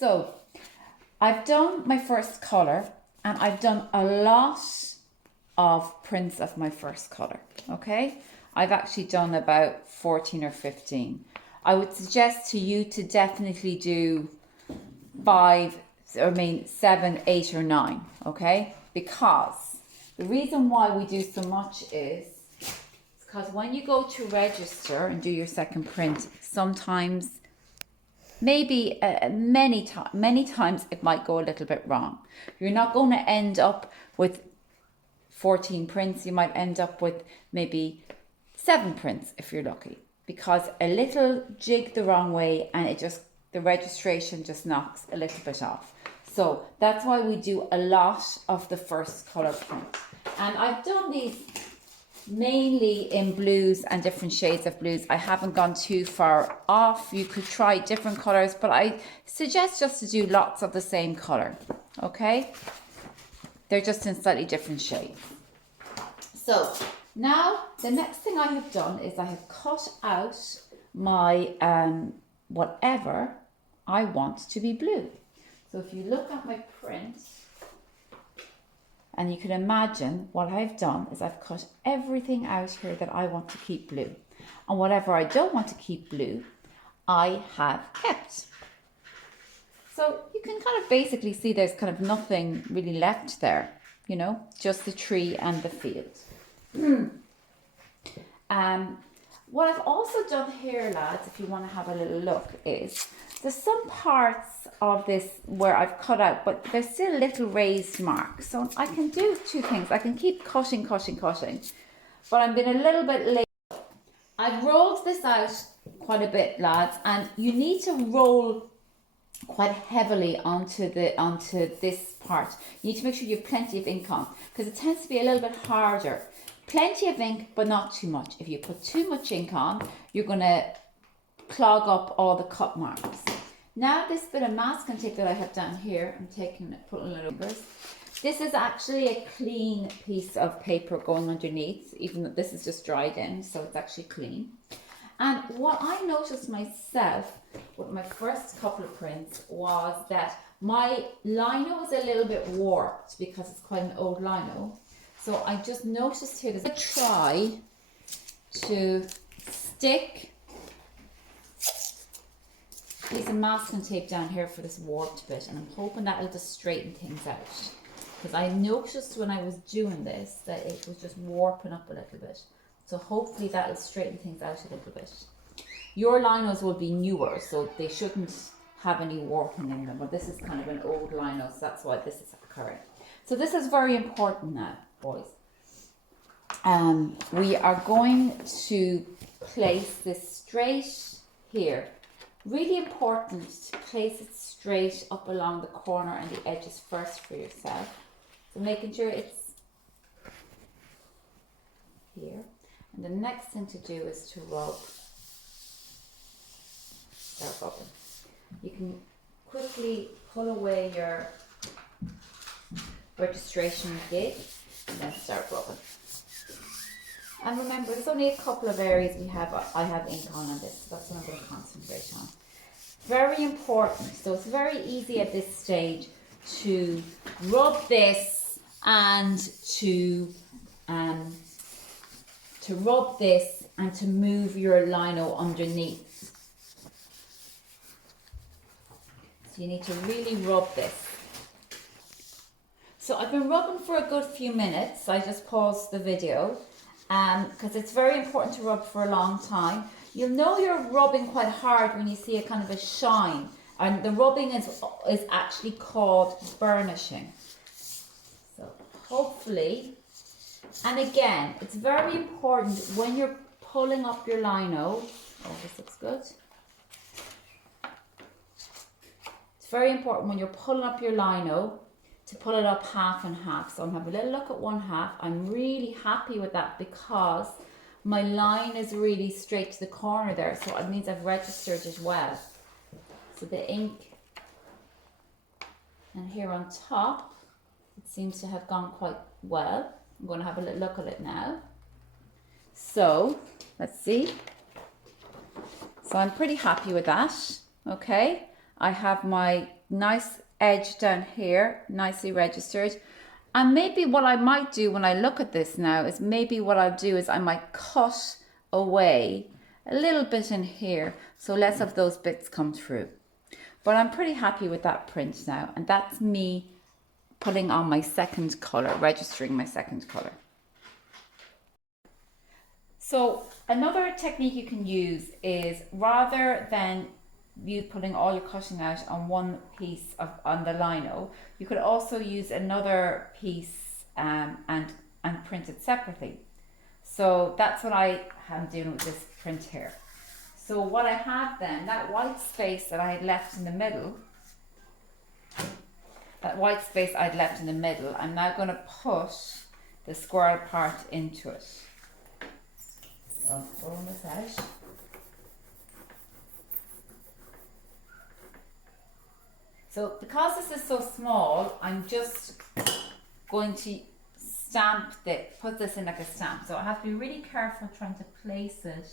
So I've done my first colour and I've done a lot of prints of my first colour, okay? I've actually done about 14 or 15. I would suggest to you to definitely do 7, 8 or 9, okay? Because the reason why we do so much is because when you go to register and do your second print, sometimes maybe many times it might go a little bit wrong. You're not going to end up with 14 prints. You might end up with maybe 7 prints if you're lucky, because a little jig the wrong way and the registration just knocks a little bit off. So that's why we do a lot of the first colour print. And I've done these mainly in blues and different shades of blues. I haven't gone too far off. You could try different colours, but I suggest just to do lots of the same colour, okay? They're just in slightly different shades. So now the next thing I have done is I have cut out my whatever I want to be blue. So if you look at my print, and you can imagine what I've done is I've cut everything out here that I want to keep blue. And whatever I don't want to keep blue, I have kept. So you can kind of basically see there's kind of nothing really left there, you know, just the tree and the field. What I've also done here, lads, if you want to have a little look, is there's some parts of this where I've cut out, but there's still little raised marks. So I can do two things. I can keep cutting, but I'm being a little bit late. I've rolled this out quite a bit, lads, and you need to roll quite heavily onto this part. You need to make sure you have plenty of ink on, because it tends to be a little bit harder. Plenty of ink, but not too much. If you put too much ink on, you're going to clog up all the cut marks. Now this bit of masking tape that I have down here, I'm putting it over. This is actually a clean piece of paper going underneath, even though this is just dried in, so it's actually clean. And what I noticed myself with my first couple of prints was that my lino is a little bit warped because it's quite an old lino. So I just noticed here, there's a try to stick a piece of masking tape down here for this warped bit, and I'm hoping that will just straighten things out. Because I noticed when I was doing this that it was just warping up a little bit. So hopefully that will straighten things out a little bit. Your linos will be newer, so they shouldn't have any warping in them, but this is kind of an old lino, so that's why this is occurring. So this is very important now, boys. We are going to place this straight here. Really important to place it straight up along the corner and the edges first for yourself. So making sure it's here. And the next thing to do is to start rubbing. You can quickly pull away your registration gig and then start rubbing. And remember, there's only a couple of areas I have ink on this, so that's what I'm going to concentrate on. Very important. So it's very easy at this stage to rub this and to move your lino underneath. So you need to really rub this. So I've been rubbing for a good few minutes. I just paused the video because it's very important to rub for a long time. You'll know you're rubbing quite hard when you see a kind of a shine, and the rubbing is actually called burnishing. So hopefully, and again, it's very important when you're pulling up your lino. Oh, this looks good. It's very important when you're pulling up your lino to pull it up half and half. So I'm having a little look at one half. I'm really happy with that because my line is really straight to the corner there, so it means I've registered it well. So the ink, and here on top, it seems to have gone quite well. I'm going to have a little look at it now. So let's see. So I'm pretty happy with that. Okay, I have my nice edge down here, nicely registered. And maybe what I might do when I look at this now is maybe what I'll do is I might cut away a little bit in here so less of those bits come through. But I'm pretty happy with that print now, and that's me putting on my second colour, registering my second colour. So another technique you can use is, rather than you putting all your cutting out on one piece on the lino, you could also use another piece and print it separately. So that's what I am doing with this print here. So what I have then, that white space that I had left in the middle, I'm now going to put the squirrel part into it. So I'm pulling this out. So because this is so small, I'm just going to put this in like a stamp. So I have to be really careful trying to place it.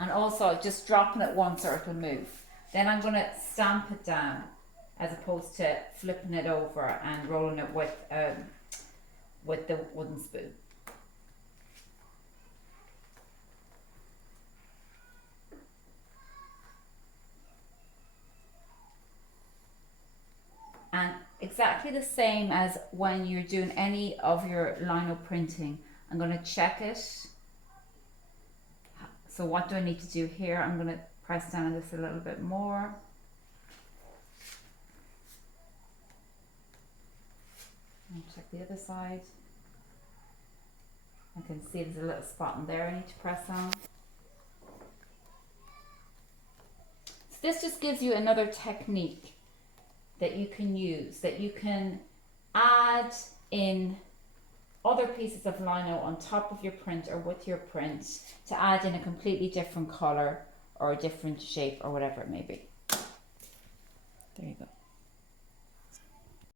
And also just dropping it once or it'll move. Then I'm going to stamp it down as opposed to flipping it over and rolling it with the wooden spoon. And exactly the same as when you're doing any of your lino printing, I'm going to check it. So what do I need to do here? I'm going to press down on this a little bit more. And check the other side. I can see there's a little spot in there I need to press on. So this just gives you another technique that you can use, that you can add in other pieces of lino on top of your print or with your print to add in a completely different color or a different shape or whatever it may be. There you go.